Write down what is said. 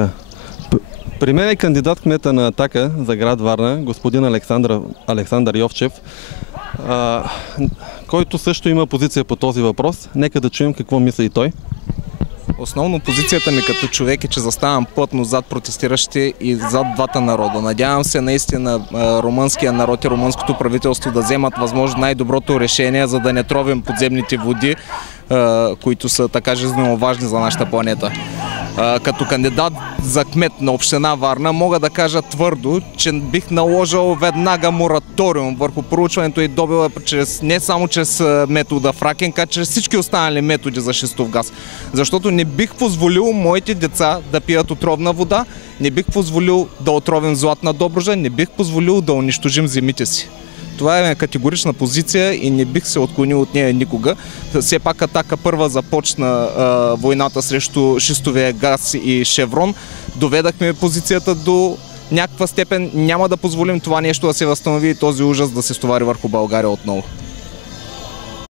Така. При мен е кандидат кмета на Атака за град Варна, господин Александър Йовчев, който също има позиция по този въпрос. Нека да чуем какво мисли и той. Основно позицията ми като човек е, че заставам плътно зад протестиращите и зад двата народа. Надявам се наистина румънския народ и румънското правителство да вземат възможно най-доброто решение, за да не тровим подземните води, които са така жизненно важни за нашата планета. Като кандидат за кмет на община Варна мога да кажа твърдо, че бих наложил веднага мораториум върху проучването и добива не само чрез метода фракинг, а чрез всички останали методи за шистов газ. Защото не бих позволил моите деца да пият отровна вода, не бих позволил да отровим Златна Добруджа, не бих позволил да унищожим земите си. Това е категорична позиция и не бих се отклонил от нея никога. Все пак Атака първа започна войната срещу шистовия газ и Шеврон. Доведахме позицията до някаква степен. Няма да позволим това нещо да се възстанови и този ужас да се стовари върху България отново.